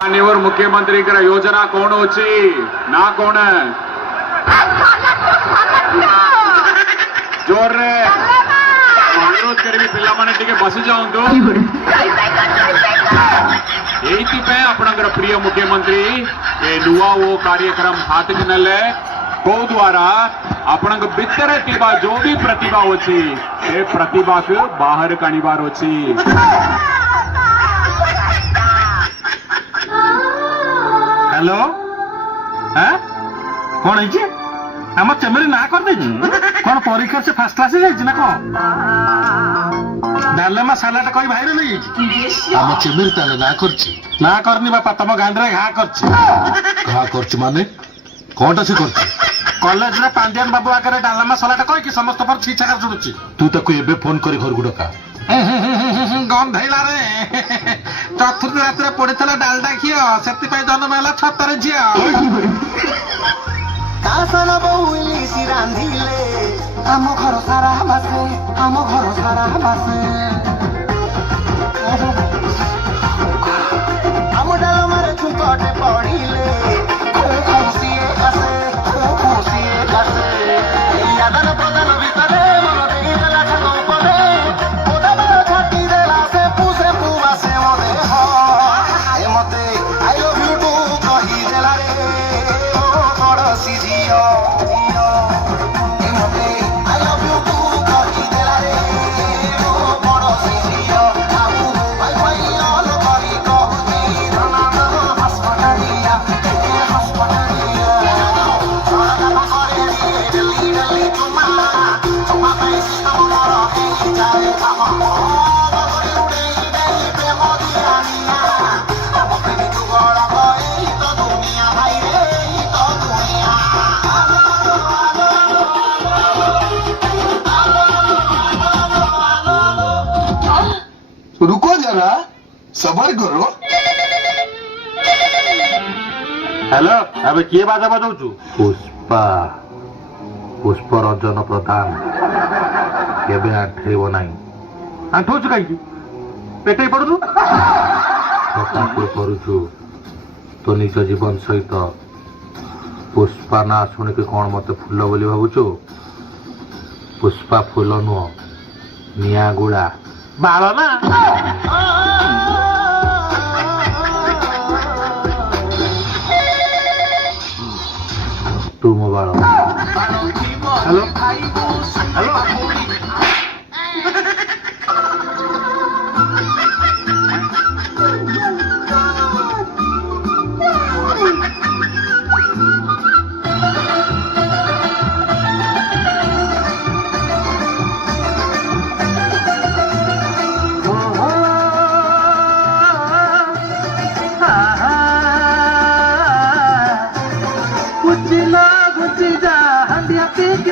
मान्यवर मुख्यमंत्री की योजना कौन होची ना कौन जोर रे अनुरोध करी पिला माने टिके बसी जाऊंतु एइथिपाई आपणकर प्रिय मुख्यमंत्री ए नुआ वो कार्यक्रम हाथ के नले को द्वारा आपणक भितर थिबा जो भी प्रतिभा होची ए प्रतिभा को बाहर काढिबार होची। हेलो हाँ कौन है आम चेमेरी ना कर दे कौन परीक्षा से फास्ट क्लास ना कौन डालेमा सालाट कई भाई आम चेमेरी ताले ना करछि ना करनी बापा तुम गांधी घा कर माने कौनटा से कर कॉलेज रे पांड्यान बाबू आगे डालेमा सालाट कई कि समस्त पर छी छाकर जुड़ुछि तू ताको एबे फोन करी घर गुडा गंधैला रे चतुर्थ रात पड़ी डालडा घीओ से जन्म है छतर झील रांधिले आम घर सारा बासे आम घर सारा बासे आम डालमार छुकटे पड़िले खुशी आसे आदान प्रदान भितर मन देला उपदे मते आई लव यू टू कही देला रे ओ पड़ोसी झियो मते आई लव यू टू कही देला रे ओ पड़ोसी झियो आउ भाई भाई ऑल करी कहती नाना हस्पतालिया सोना करे दिल्ली दिल्ली चुमा पे सिस्टम मोर हे जाए खामा रुको जरा सबर करो। हेलो अबे किए बाजा बजाउछु पुष्पा पुष्प रंजन प्रधान केबे आठेबो नाही आठोछु काई पेटे पड़ू करुछु तो निज जीवन सहित पुष्पा ना शुणिक कौन मत फूल बोली भावुछु पुष्पा फूल नुह निया गुड़ा बाल ना तू मो बाल हेलो हेलो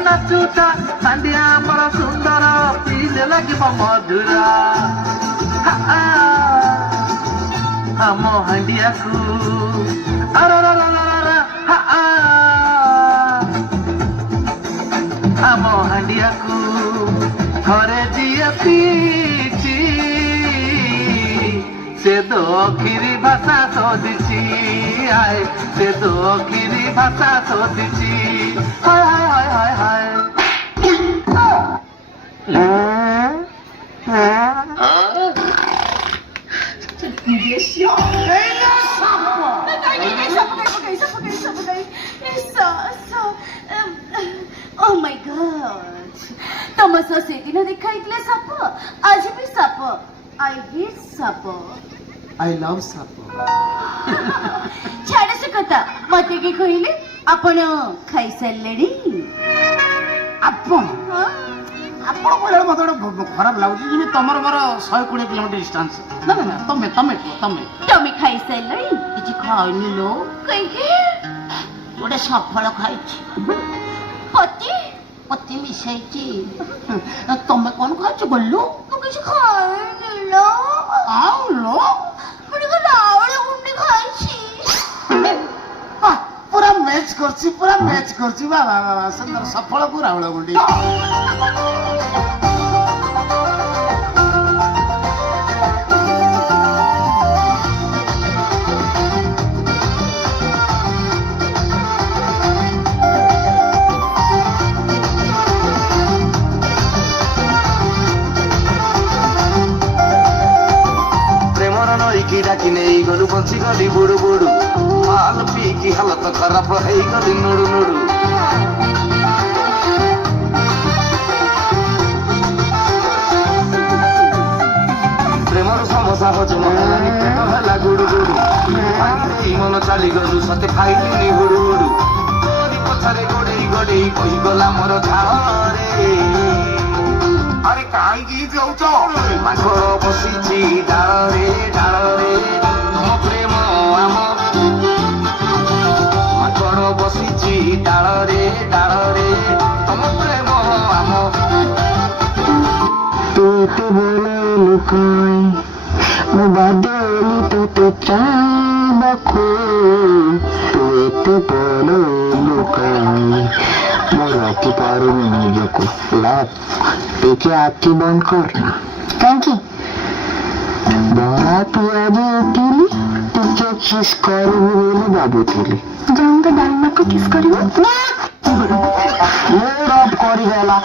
नाचुटा हांडिया आमर सुंदर पीले लगे मधुरा आम हांडिया को आम हांडिया को थरे जिए पीची से दक्षिणी भाषा शोधिची आए से दक्षिणी भाषा शोधिची हाय हाय हाय हाय हाय Oh my God! तुम सोसाइटी ने देखा इतने साप आज भी साप I hate साप I love साप छाड़ से कथा मत के कहले आपण खाई सारलेनी आपण आपण बोले मत खराब लागुची जे तमर मोर 120 किलोमीटर डिस्टेंस ना ना तमे खाई सारलेनी किछि खाइनी लो कहीं गोटे सफल खाइछि पति मिसाइछि तमे कोन खाइछ बोलू तू कुछ खाए लो आओ लो मुझे को रावण गुंडी खाइछि पूरा मैच करछि बाबा सुंदर सफल को रावण गुंडी ବଞ୍ଚି ଗଲି ବୁଡୁ ବୁଡୁ ମାଲ ପିଇକି ହାଲତ ଖରାପ ହେଇଗଲି ନୁଡୁ ନୁଡୁ ପ୍ରେମର ସମସ୍ୟା ହଜମ ହେଲାନି ପେଟ ହେଲା ଗୁଡୁ ଗୁଡୁ ଏଇ ମନ ଚାଲିଗଲୁ ସତେ ଖାଇଲିନି ହୁଡୁ ହୁଡୁ ତୋରି ପଛରେ ଗୋଡେଇ ଗୋଡେଇ କହିଗଲା ମୋର ଝାଳରେ ଆରେ କାହିଁକି ଯାଉଛ ମାଙ୍କଡ ବସିଛି ଡାଳରେ ଡାଳରେ ତମ ପ୍ରେମ ଆମ ମାଙ୍କଡ ବସିଛି ଡାଳରେ ଡାଳରେ ତମ ପ୍ରେମ ଆମ ତୁ ଏତେ ଭଲ ଲୁକାଇ ମୁଁ ବାଦଲି ତୋତେ ଚାବାକୁ ତୁ ଏତେ ଭଲ ଲୁକାଇ ମୁଁ ରଖିପାରୁନି ନିଜକୁ ଟିକେ ଆଖି ବନ୍ଦ କର ନା କାହିଁକି ବରା ପିଆଜ ଉଠିଲି ଟିକେ କିସ୍ କରିବୁ ବୋଲି ଭାବୁଥିଲି ଯାଆନ୍ତୁ ଡାଲମାକୁ କିସ୍ କରିବୁ ମୁଡ୍ ଅଫ୍ କରିଦେଲା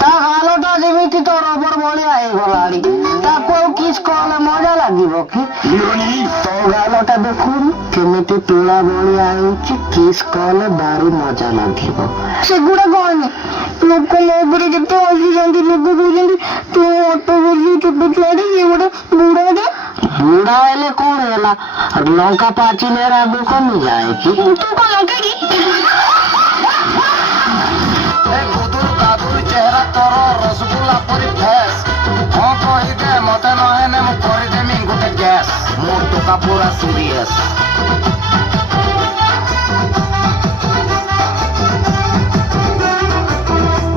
ତା ହାଲଟା ଯେମିତି ତ ରବର ଭଳିଆ ହେଇଗଲାଣି ତାକୁ ଆଉ କିସ୍ କଲେ ମଜା ଲାଗିବ କି ତୋ ଗାଲଟା ଦେଖୁନୁ କେମିତି ତୁଳା ଭଳିଆ ହେଇଛି କିସ୍ କଲେ ଭାରି ମଜା ଲାଗିବ ସେଗୁଡା କଣ ଲୋକ ମୋ ଉପରେ କେତେ ହସିଛନ୍ତି ଲୋକ କହୁଛନ୍ତି ତୁ ଅଟୋ ବସି ଛୋଟ ଛୁଆଟେ ସେ ଗୋଟେ ବୁଢାଟେ ବୁଢା ହେଲେ କଣ ହେଲା ଲଙ୍କା ପାଚିଲେ ରାଗ କମିଯାଏ କି ତୁ କଣ ଲଙ୍କା କି চেহারা তোর রসগোল্লা পরি ফেস কহিদে মতে নহেনে মু করিদেমি গোটে গ্যাস মো টোকা পুরা সিরিয়াস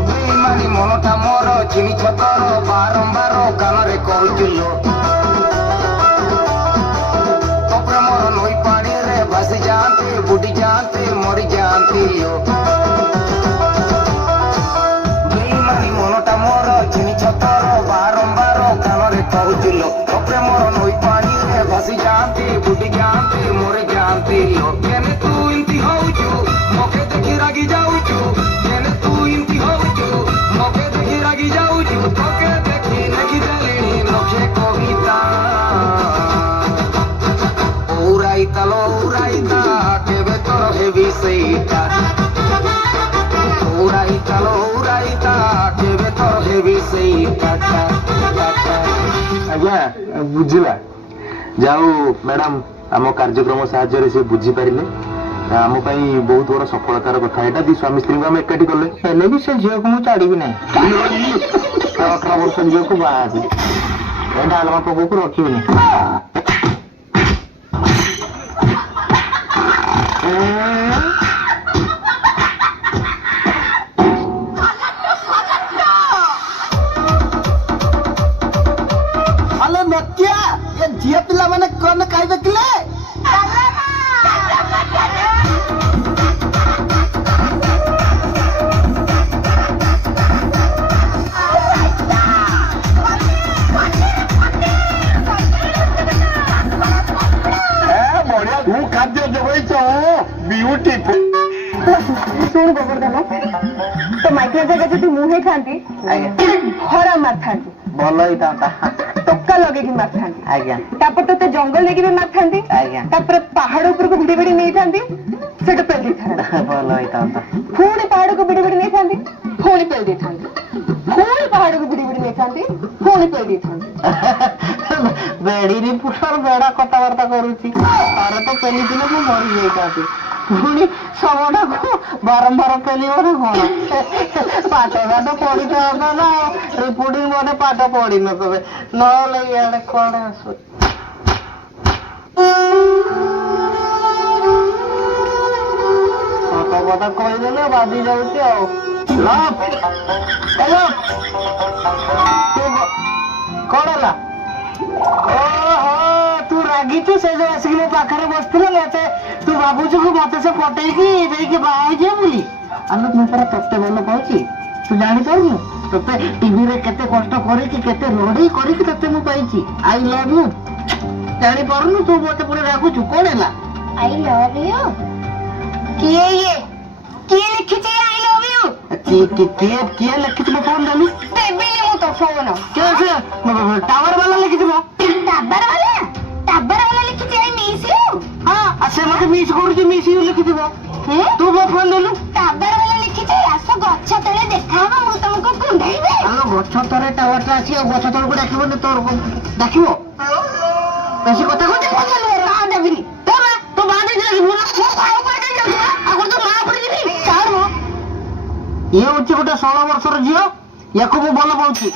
বেইমানি মনটা মোর চিনিছ তোর বারম্বার কাନରେ কହୁଥିଲ তো প্রেমর নই পানিরে ভাসি যাতে বুডি যাতে মরি যাতে মনটা মোর চিনিছ তোর বারম্বার কাନରେ কହୁଥିଲ তো প্রেমর নই পানিরে ভাসি যাতে বুডি যাতে মরে যাতে কেনে তু ইন্তি হউছু মকে দেখি রাগি যাউছু কেনে তু ইন্তি হউছু মকে দেখি রাগি যাউছু তোকে দেখি লিখি দেলিনি লক্ষে কবিতা ওরাইতা লৌরাইতা কেবে তোর হেবি সেইটা ওরাইতা লৌরাইতা কেবে তোর হেবি সেই কাটা কাটা ଆଜ୍ଞା ବୁଝିଲା ଯାଉ ମ୍ୟାଡାମ ଆମ କାର୍ଯ୍ୟକ୍ରମ ସାହାଯ୍ୟରେ ସେ ବୁଝିପାରିଲେ ଆମ ପାଇଁ ବହୁତ ବଡ ସଫଳତାର କଥା ଏଇଟା ଦି ସ୍ୱାମୀ ସ୍ତ୍ରୀଙ୍କୁ ଆମେ ଏକାଠି କଲେ ହେଲେ ବି ସେ ଝିଅକୁ ମୁଁ ଛାଡିବି ନାହିଁ 18 ବର୍ଷ ଝିଅକୁ ବାହା ହେବି ଏ ଡାଲମା ପକକୁ ରଖିବିନି ଝିଅ ପିଲାମାନେ କଣ ଖାଇବେ କିଲେ ବଢିଆ ତୁ ଖାଦ୍ୟ ଯୋଗାଇଛ ବିୟୁଟିଫୁଲ ଶୁଣୁ ଗୋବର୍ଦ୍ଧନ ତ ମାଇକିଆ ଜାଗା ଯଦି ମୁଁ ହେଇଥାନ୍ତି ଖରା ମାରିଥାନ୍ତି ଭଲ ହେଇଥାନ୍ତା ଟୋକା ଲଗେଇକି ମାରିଥାନ୍ତି ଆଜ୍ଞା ତାପରେ ତତେ ଜଙ୍ଗଲ ନେଇକି ବି ମାରିଥାନ୍ତି ଆଜ୍ଞା ତାପରେ ପାହାଡ ଉପରକୁ ଭିଡି ଭିଡି ନେଇଥାନ୍ତି ସେଟା ପେଲି ଦେଇଥାନ୍ତି ଭଲ ହେଇଥାନ୍ତା ପୁଣି ପାହାଡକୁ ଭିଡି ଭିଡି ନେଇଥାନ୍ତି ପୁଣି ପେଲି ଦେଇଥାନ୍ତି ପୁଣି ପାହାଡକୁ ଭିଡି ଭିଡି ନେଇଥାନ୍ତି ପୁଣି ପେଲି ଦେଇଥାନ୍ତି ବେଡିରେ ପୁଷର ବେଡା କଥାବାର୍ତ୍ତା କରୁଛି ଥରେ ତ ପେଲିଥିଲେ ମୁଁ ମରି ଯାଇଥାନ୍ତି ପୁଣି ଶବଟାକୁ ବାରମ୍ବାର ପେଲିବ ନା କଣ ପାଠ ଫାଠ ପଢିଥାନ୍ତା ନା ରିପୋର୍ଟିଂ ବୋଧେ ପାଠ ପଢିନଥିବେ ନହେଲେ ଇଆଡେ କଣ ଆସୁ ସତ କଥା କହିଦେଲେ ବାଜି ଯାଉଛି ଆଉ କଣ ହେଲା ଓହୋ ତୁ ରାଗିଛୁ ସେ ଯୋଉ ଆସିକି ମୋ ପାଖରେ ବସିଥିଲେ ମତେ ତୁ ଭାବୁଛୁ କି ମତେ ସେ ପଟେଇକି ଦେଇକି ବାହା ହେଇଯିବ ବୋଲି ଆମେ ମୁଁ ପରା ତତେ ଭଲ ପାଉଛି ତୁ ଜାଣିପାରୁନୁ ତତେ ଟିଭିରେ କେତେ କଷ୍ଟ କରିକି କେତେ ଲଢେଇ କରିକି ତତେ ମୁଁ ପାଇଛି ଆଇ ଲଭ୍ ୟୁ ଜାଣିପାରୁନୁ ତୁ ମତେ ପୁରା ରାଗୁଛୁ କଣ ହେଲା ଆଇ ଲଭ୍ ୟୁ କିଏ ଇଏ କିଏ ଲେଖିଛି ଆଇ ଲଭ୍ ୟୁ କିଏ ଲେଖିଥିବ ଫୋନ ଦେଲୁ ଦେବିନି ମୁଁ ତ ଫୋନ କିଏ ସେ ଟାୱାର ବାଲା ଲେଖିଥିବ ଟାବର ବାଲା ଲେଖିଛି ଆଇ ମିଶିକି ଲେଖିଥିବ ତୁ ମୋ ଫୋନ ଦେଲୁ ଟାବର ବେଲେ ଲେଖିଛି ଆସ ଗଛ ତଳେ ଦେଖାହବ ମୁଁ ତମକୁ କୁଣ୍ଡେଇବି। ଆଲୋ ଗଛ ତଳେ ଟାୱାରଟା ଅଛି ଆଉ ଗଛ ତଳକୁ ଡାକିବନି ତୋର ଡାକିବ ବେଶୀ କଥା କହୁଛି ଫୋନ ଦେଲୁ ନା ଦେବିନି ତୋ ମା ଦେଇଥିଲା କି ମୁଁ ପାଉ ପାଇ ଯାଉଛି ଆଗରୁ ତ ମା ପଡି ଯିବି କାହାର ଇଏ ହଉଛି ଗୋଟେ 16 ବର୍ଷର ଝିଅ ୟାକୁ ମୁଁ ଭଲ ପାଉଛି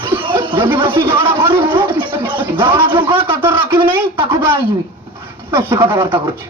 ଯଦି ବେଶୀ ଝଗଡା କରିବୁ ଝଗଡା ପଙ୍କ ତତେ ରଖିବି ନାହିଁ ତାକୁ ବାହା ହେଇଯିବି ବେଶୀ କଥାବାର୍ତ୍ତା କରୁଛି